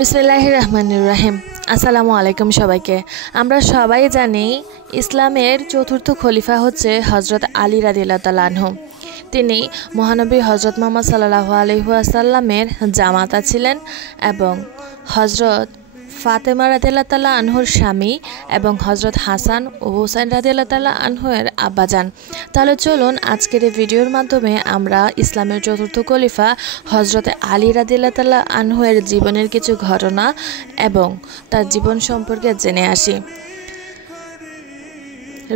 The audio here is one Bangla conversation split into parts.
বিসমিল্লাহির রহমানির রহিম। আসসালামু আলাইকুম সবাইকে। আমরা সবাই জানি ইসলামের চতুর্থ খলিফা হচ্ছে হজরত আলী রাদিয়াল্লাহু তাআলা আনহু। তিনি মহানবী হজরত মুহাম্মদ সাল্লাল্লাহু আলাইহি ওয়াসাল্লামের জামাতা ছিলেন এবং হজরত ফাতেমা রাদিয়াল্লাহু তাআলা আনহুর স্বামী এবং হজরত হাসান ও হুসাইন রাদিয়াল্লাহু তাআলা আনহুর আব্বাজান। তাহলে চলুন আজকের এই ভিডিওর মাধ্যমে আমরা ইসলামের চতুর্থ খলিফা হজরত আলী রাদিয়াল্লাহু তাআলা আনহুর জীবনের কিছু ঘটনা এবং তার জীবন সম্পর্কে জেনে আসি।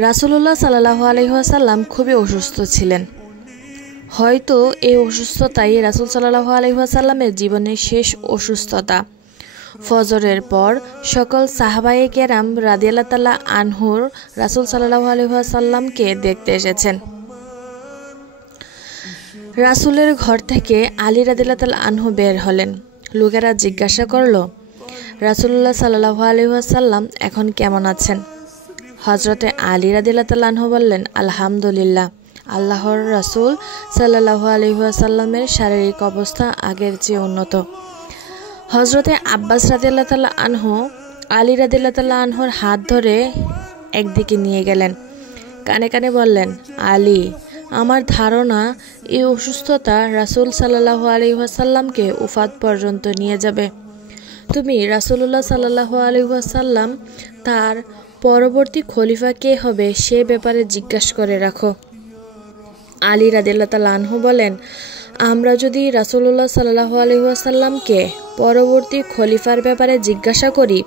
রাসূলুল্লাহ সাল্লাল্লাহু আলাইহি ওয়াসাল্লাম খুবই অসুস্থ ছিলেন। হয়তো এই অসুস্থতাই রাসূল সাল্লাল্লাহু আলাইহি ওয়াসাল্লামের জীবনের শেষ অসুস্থতা। ফজরের পর সকল সাহাবায়ে কেরাম রাদিয়াল্লাহু তাআলা আনহুর রাসূল সাল্লাল্লাহু আলাইহি ওয়াসাল্লামকে দেখতে এসেছেন। রাসূলের ঘর থেকে আলী রাদিয়াল্লাহু তাআলা আনহু বের হলেন। লোকেরা জিজ্ঞাসা করল, রাসূলুল্লাহ সাল্লাল্লাহু আলাইহি ওয়াসাল্লাম এখন কেমন আছেন? হযরতে আলী রাদিয়াল্লাহু তাআলা আনহু বললেন, আলহামদুলিল্লাহ, আল্লাহর রাসূল সাল্লাল্লাহু আলাইহি ওয়াসাল্লামের শারীরিক অবস্থা আগের চেয়ে উন্নত। হজরতে আব্বাস রাদিয়াল্লাহু তাআলা আনহু আলী রাদিয়াল্লাহু তাআলা আনহুর হাত ধরে একদিকে নিয়ে গেলেন। কানে কানে বললেন, আলী, আমার ধারণা এই অসুস্থতা রাসূল সাল্লাল্লাহু আলাইহি ওয়াসাল্লামকে উফাত পর্যন্ত নিয়ে যাবে। তুমি রাসূলুল্লাহ সাল্লাল্লাহু আলাইহি ওয়াসাল্লাম তার পরবর্তী খলিফা কে হবে সে ব্যাপারে জিজ্ঞাসা করে রাখো। আলী রাদিয়াল্লাহু তাআলা আনহু বলেন, আমরা যদি রাসূলুল্লাহ সাল্লাল্লাহু আলাইহি ওয়াসাল্লামকে পরবর্তী খলিফার ব্যাপারে জিজ্ঞাসা করি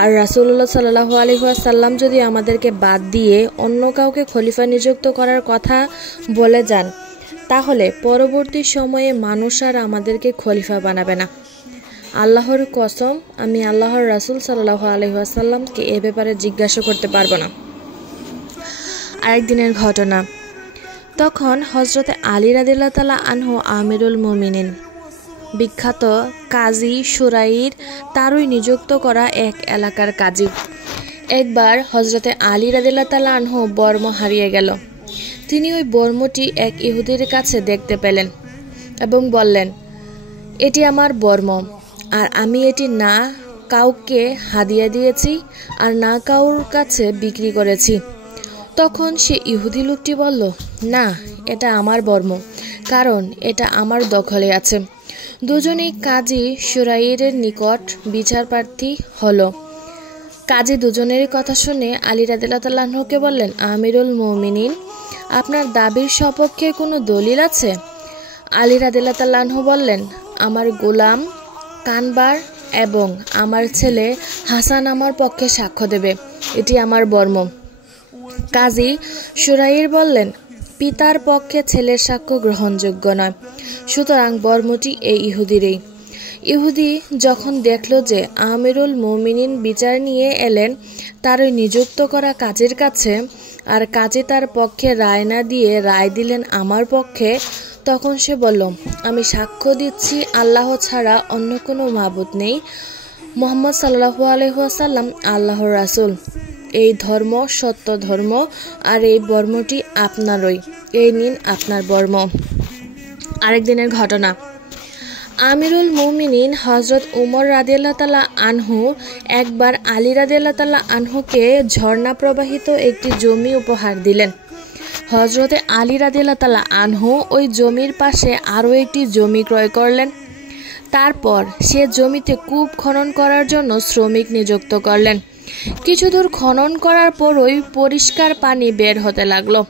আর রাসূলুল্লাহ সাল্লাল্লাহু আলাইহি ওয়াসাল্লাম যদি আমাদেরকে বাদ দিয়ে অন্য কাউকে খলিফা নিযুক্ত করার কথা বলে যান, তাহলে পরবর্তী সময়ে মানুষ আর আমাদেরকে খলিফা বানাবে না। আল্লাহর কসম, আমি আল্লাহর রাসূল সাল্লাল্লাহু আলাইহি ওয়াসাল্লামকে এ ব্যাপারে জিজ্ঞাসা করতে পারবো না। আরেকদিনের ঘটনা। তখন হজরতে আলী রাদিয়াল্লাহু তাআলা আনহু আমিরুল মুমিনিন, বিখ্যাত কাজী সুরাইর তারই নিযুক্ত করা এক এলাকার কাজী। একবার হজরতে আলী রাদিয়াল্লাহু তাআলা আনহু বর্ম হারিয়ে গেল। তিনি ওই বর্মটি এক ইহুদির কাছে দেখতে পেলেন এবং বললেন, এটি আমার বর্ম, আর আমি এটি না কাউকে হাদিয়া দিয়েছি আর না কাউর কাছে বিক্রি করেছি। তখন সে ইহুদি লোকটি বলল, না, এটা আমার বর্ম, কারণ এটা আমার দখলে আছে। দুজনেই কাজী সুরাইরের নিকট বিচার প্রার্থী হলো। কাজী দুজনেরই কথা শুনে আলী রাদিয়াল্লাহু তাআলা আনহুকে বললেন, আমিরুল মুমিনিন, আপনার দাবির সপক্ষে কোনো দলিল আছে? আলী রাদিয়াল্লাহু তাআলা আনহু বললেন, আমার গোলাম কানবার এবং আমার ছেলে হাসান আমার পক্ষে সাক্ষ্য দেবে, এটি আমার বর্ম। কাজী সুরাইর বললেন, পিতার পক্ষে ছেলের সাক্ষ্য গ্রহণযোগ্য নয়, সুতরাং বর্মটি এই ইহুদিরই। ইহুদি যখন দেখল যে আমিরুল মুমিনিন বিচার নিয়ে এলেন তার ওই নিযুক্ত করা কাজীর কাছে, আর কাজী তার পক্ষে রায় না দিয়ে রায় দিলেন আমার পক্ষে, তখন সে বলল, আমি সাক্ষ্য দিচ্ছি আল্লাহ ছাড়া অন্য কোনো মাবুদ নেই, মুহাম্মদ সাল্লাল্লাহু আলাইহি ওয়াসাল্লাম আল্লাহর রাসূল। এই ধর্ম সত্য ধর্ম, আর এই বর্মটি আপনারই, এই নিন আপনার বর্ম। আরেকদিনের ঘটনা। আমিরুল মুমিনিন হজরত উমর রাদিয়াল্লাহু তাআলা আনহু একবার আলী রাদিয়াল্লাহু তাআলা আনহুকে ঝর্ণা প্রবাহিত একটি জমি উপহার দিলেন। হজরতে আলী রাদিয়াল্লাহু তাআলা আনহু ওই জমির পাশে আরও একটি জমি ক্রয় করলেন। তারপর সে জমিতে কূপ খনন করার জন্য শ্রমিক নিযুক্ত করলেন। কিছু দূর খনন করার পরই পরিষ্কার পানি বের হতে লাগলো।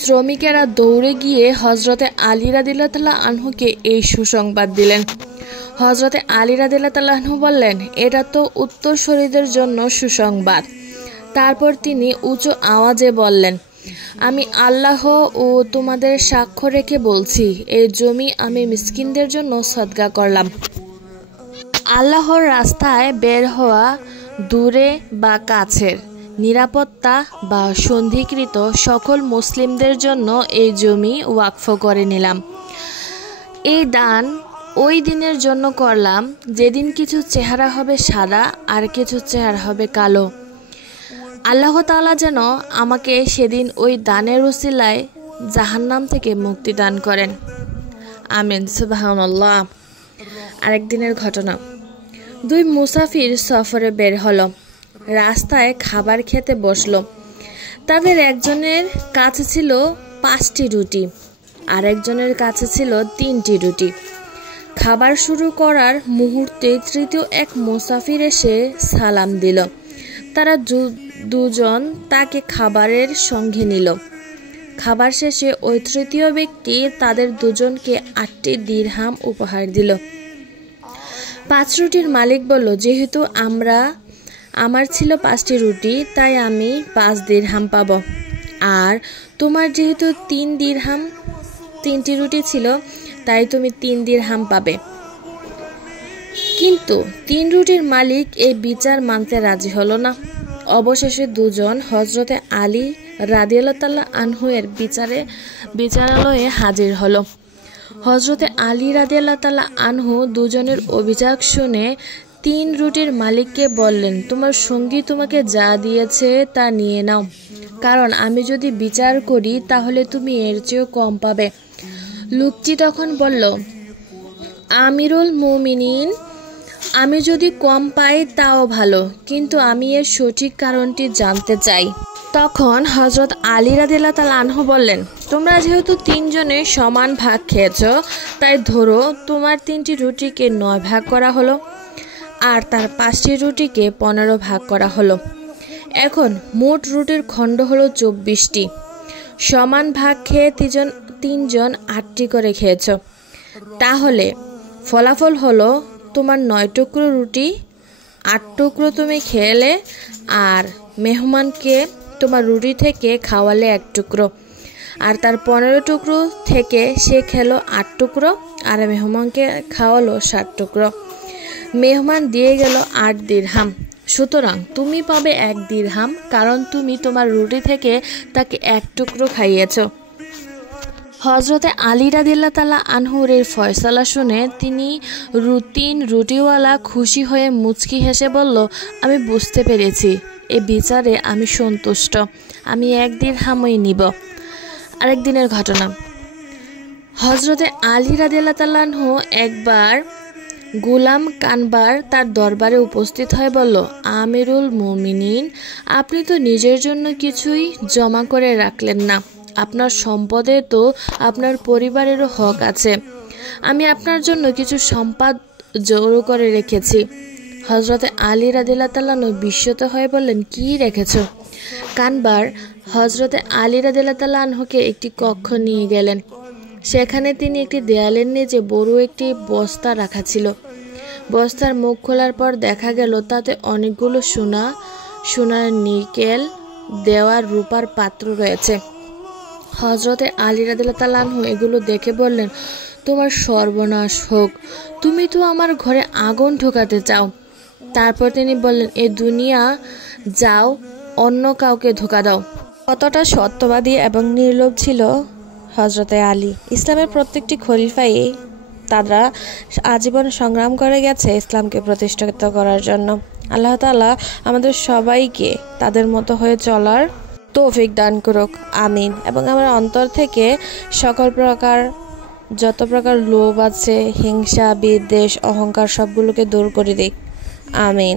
শ্রমিকেরা দৌড়ে গিয়ে হজরতে আলী রাদিয়াল্লাহু তাআলা আনহুকে এই সুসংবাদ দিলেন। হজরতে আলী রাদিয়াল্লাহু তাআলা আনহু বললেন, এটা তো উত্তরসূরিদের জন্য সুসংবাদ। তারপর তিনি উঁচু আওয়াজে বললেন, আমি আল্লাহ ও তোমাদের সাক্ষ্য রেখে বলছি, এই জমি আমি মিসকিনদের জন্য সদকা করলাম। আল্লাহর রাস্তায় বের হওয়া, দূরে বা কাছের, নিরাপত্তা বা সন্ধিকৃত সকল মুসলিমদের জন্য এই জমি ওয়াকফ করে নিলাম। এই দান ওই দিনের জন্য করলাম যেদিন কিছু চেহারা হবে সাদা আর কিছু চেহারা হবে কালো। আল্লাহ তাআলা যেন আমাকে সেদিন ওই দানের উসিলায় জাহান্নাম থেকে মুক্তি দান করেন। আমিন, সুবহানাল্লাহ। আরেকদিনের ঘটনা। দুই মুসাফির সফরে বের হলো। রাস্তায় খাবার খেতে বসলো। তাদের একজনের কাছে ছিল 5টি রুটি, আরেকজনের কাছে ছিল 3টি রুটি। খাবার শুরু করার মুহূর্তে তৃতীয় এক মুসাফির এসে সালাম দিল। তারা দুজন তাকে খাবারের সঙ্গে নিল। খাবার শেষে ওই তৃতীয় ব্যক্তি তাদের দুজনকে 8টি দিরহাম উপহার দিল। 5 রুটির মালিক বলল, যেহেতু আমার ছিল 5টি রুটি, তাই আমি 5 দিরহাম পাব। আর তোমার যেহেতু 3টি রুটি ছিল, তাই তুমি 3 দিরহাম পাবে। কিন্তু 3 রুটির মালিক এই বিচার মানতে রাজি হলো না। অবশেষে দুজন হযরতে আলী রাদিয়াল্লাহু আনহু এর বিচারালয়ে হাজির হলো। হযরতে আলী রাদিয়াল্লাহু আনহু দুজনের অভিযোগ শুনে 3 রুটির মালিককে বললেন, তোমার সঙ্গী তোমাকে যা দিয়েছে তা নিয়ে নাও, কারণ আমি যদি বিচার করি তাহলে তুমি এর চেয়েও কম পাবে। লোকটি তখন বলল, আমিরুল মুমিনিন, আমি যদি কম পাই তাও ভালো, কিন্তু আমি এর সঠিক কারণটি জানতে চাই। তখন হযরত আলী রাদিয়াল্লাহু আনহু বললেন, তোমরা যেহেতু 3 জনে সমান ভাগ খেয়েছো, তাই ধরো তোমার 3টি রুটিকে 9 ভাগ করা হলো, আর তার 5টি রুটিকে 15 ভাগ করা হলো। এখন মোট রুটির খণ্ড হলো 24টি। সমান ভাগ খেয়ে 3 জন 8টি করে খেয়েছো। তাহলে ফলাফল হলো তোমার 9 টুকরো রুটি, 8 টুকরো তুমি খেলে, আর মেহমানকে তোমার রুটি থেকে খাওয়ালে 1 টুকরো, আর তার 15 টুকরো থেকে সে খেলো 8 টুকরো, আর মেহমানকে খাওয়ালো 7 টুকরো। মেহমান দিয়ে গেল 8 দিরহাম। সুতরাং তুমি পাবে 1 দিরহাম, কারণ তুমি তোমার রুটি থেকে তাকে 1 টুকরো খাইয়েছো। হযরতে আলী রাদিয়াল্লাহু আনহুর এই ফয়সালা শুনে 3 রুটিওয়ালা খুশি হয়ে মুচকি হেসে বলল, আমি বুঝতে পেরেছি, এ বিচারে আমি সন্তুষ্ট, আমি 1 দিরহামই নিব। আরেক দিনের ঘটনা। হযরতে আলী রাদিয়াল্লাহু আনহু একবার গোলাম কানবার তার দরবারে উপস্থিত হয়ে বলল, আমিরুল মুমিনিন, আপনি তো নিজের জন্য কিছুই জমা করে রাখলেন না, আপনার সম্পদে তো আপনার পরিবারেরও হক আছে। আমি আপনার জন্য কিছু সম্পদ জড়ো করে রেখেছি। হযরতে আলী রাদিয়াল্লাহু আনহু বিস্মিত হয়ে বললেন, কি রেখেছো? কানবার হযরতে আলী রাদিয়াল্লাহু আনহুকে একটি কক্ষ নিয়ে গেলেন। সেখানে তিনি একটি দেয়ালের নিচে বড় একটি বস্তা রাখা ছিল। বস্তার মুখ খোলার পর দেখা গেল তাতে অনেকগুলো সোনার নিকেল দেওয়া রূপার পাত্র রয়েছে। হযরতে আলী রাদিয়াল্লাহু আনহু এগুলো দেখে বললেন, তোমার সর্বনাশ হোক, তুমি তো আমার ঘরে আগুন ঢোকাতে চাও। তারপর তিনি বললেন, এ দুনিয়া যাও, অন্য কাউকে ধোঁকা দাও। কতটা সত্যবাদী এবং নির্লোভ ছিল হযরতে আলী। ইসলামের প্রত্যেকটি খলিফাই তারা আজীবন সংগ্রাম করে গেছে ইসলামকে প্রতিষ্ঠিত করার জন্য। আল্লাহ তাআলা আমাদের সবাইকে তাদের মতো হয়ে চলার তৌফিক দান করুক, আমিন। এবং আমার অন্তর থেকে যত প্রকার লোভ আছে, হিংসা, বিদ্বেষ, অহংকার সবগুলোকে দূর করে দিক, আমিন।